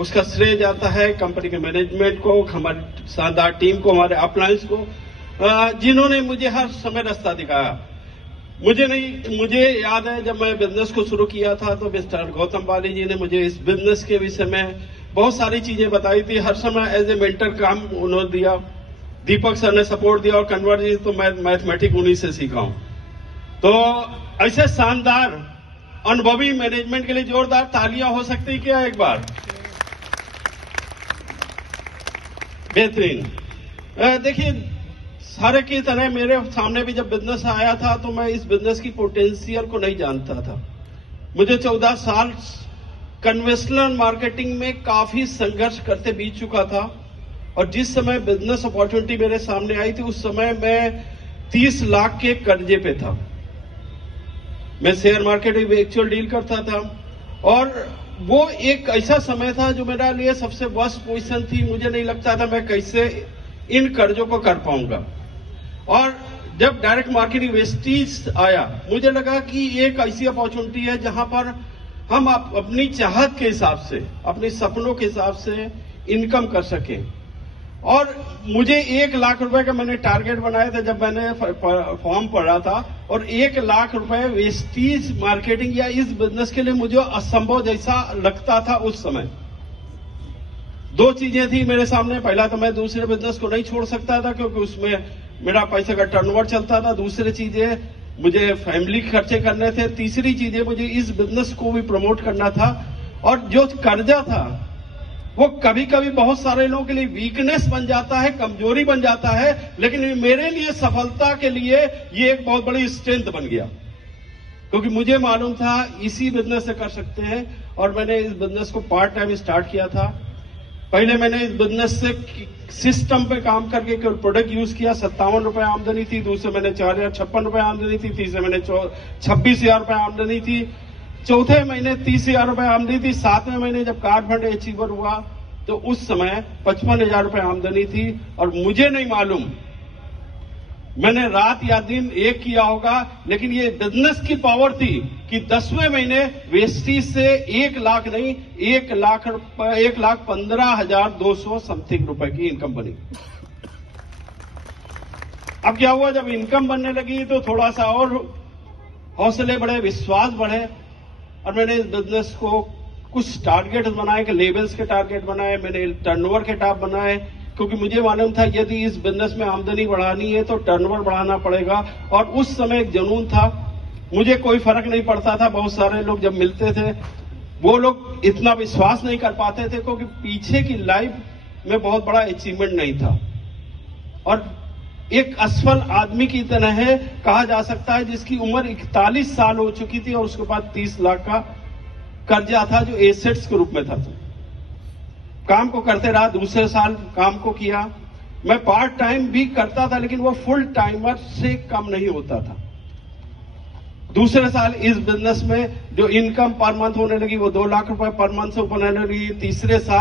उसका श्रेय जाता है कंपनी के मैनेजमेंट को, हमारी शानदार टीम को, हमारे अपलाइंस को, जिन्होंने मुझे हर समय रास्ता दिखाया। मुझे याद है जब मैं बिजनेस को शुरू किया था तो मिस्टर गौतम बाली जी ने मुझे इस बिजनेस के विषय में बहुत सारी चीजें बताई थी। हर समय एज ए मेंटर काम उन्होंने दिया। दीपक सर ने सपोर्ट दिया और कन्वर्जन तो मैं मैथमेटिक्स उन्हीं से सीखा हूं। तो ऐसे शानदार अनुभवी मैनेजमेंट के लिए जोरदार तालियां हो सकती क्या एक बार? बेहतरीन। देखिए, सारे की तरह मेरे सामने भी जब बिजनेस आया था तो मैं इस बिजनेस की पोटेंशियल को नहीं जानता था। मुझे 14 साल कन्वेंशनल मार्केटिंग में काफी संघर्ष करते बीत चुका था और जिस समय बिजनेस अपॉर्चुनिटी मेरे सामने आई थी उस समय मैं 30 लाख के कर्जे पे था। मैं शेयर मार्केट में एक्चुअल डील करता था और वो एक ऐसा समय था जो मेरे लिए सबसे वर्स्ट पोजीशन थी। मुझे नहीं लगता था मैं कैसे इन कर्जों को कर पाऊंगा। और जब डायरेक्ट मार्केटिंग वेस्टीज आया मुझे लगा कि एक ऐसी अपॉर्चुनिटी है जहां पर हम अपनी चाहत के हिसाब से, अपने सपनों के हिसाब से इनकम कर सकें। और मुझे 1 लाख रुपए का मैंने टारगेट बनाया था जब मैंने फॉर्म पढ़ा था और 1 लाख रुपए वेस्टीज मार्केटिंग या इस बिजनेस के लिए मुझे असंभव जैसा लगता था उस समय। 2 चीजें थी मेरे सामने। पहला तो मैं दूसरे बिजनेस को नहीं छोड़ सकता था क्योंकि उसमें मेरा पैसे का टर्नओवर चलता था। दूसरी चीजें मुझे फैमिली खर्चे करने थे। तीसरी चीजें मुझे इस बिजनेस को भी प्रमोट करना था। और जो कर्जा था वो कभी कभी बहुत सारे लोगों के लिए वीकनेस बन जाता है, कमजोरी बन जाता है, लेकिन मेरे लिए सफलता के लिए ये एक बहुत बड़ी स्ट्रेंथ बन गया क्योंकि मुझे मालूम था इसी बिजनेस से कर सकते हैं। और मैंने इस बिजनेस को पार्ट टाइम स्टार्ट किया था। पहले मैंने इस बिजनेस से सिस्टम पे काम करके केवल प्रोडक्ट यूज किया। 57 रुपए आमदनी थी। दूसरे महीने 4,056 रुपए आमदनी थी। तीसरे महीने 26,000 रुपए आमदनी थी। चौथे महीने 30,000 रुपए आमदनी थी। 7वें महीने जब कार्ड फंड अचीवर हुआ तो उस समय 55,000 रुपए आमदनी थी। और मुझे नहीं मालूम मैंने रात या दिन एक किया होगा, लेकिन ये बिजनेस की पावर थी कि 10वें महीने वेस्टीज से 1 लाख नहीं 1,15,200 समथिंग रुपए की इनकम बनी। अब क्या हुआ, जब इनकम बनने लगी तो थोड़ा सा और हौसले बढ़े, विश्वास बढ़े और मैंने इस बिजनेस को कुछ टारगेट बनाए कि लेवल्स के टारगेट बनाए, मैंने टर्नओवर के टारगेट बनाए क्योंकि मुझे मालूम था यदि इस बिजनेस में आमदनी बढ़ानी है तो टर्नओवर बढ़ाना पड़ेगा। और उस समय एक जुनून था, मुझे कोई फर्क नहीं पड़ता था। बहुत सारे लोग जब मिलते थे वो लोग इतना विश्वास नहीं कर पाते थे क्योंकि पीछे की लाइफ में बहुत बड़ा अचीवमेंट नहीं था। और एक असफल आदमी की तरह है कहा जा सकता है जिसकी उम्र 41 साल हो चुकी थी और उसके बाद 30 लाख का कर्जा था जो एसेट्स के रूप में था। काम को करते रहा। दूसरे साल काम को किया। मैं पार्ट टाइम भी करता था लेकिन वो फुल टाइमर से कम नहीं होता था। दूसरे साल इस बिजनेस में जो इनकम पर मंथ होने लगी वो 2 लाख रुपए पर मंथ से ऊपर होने लगी। तीसरे साल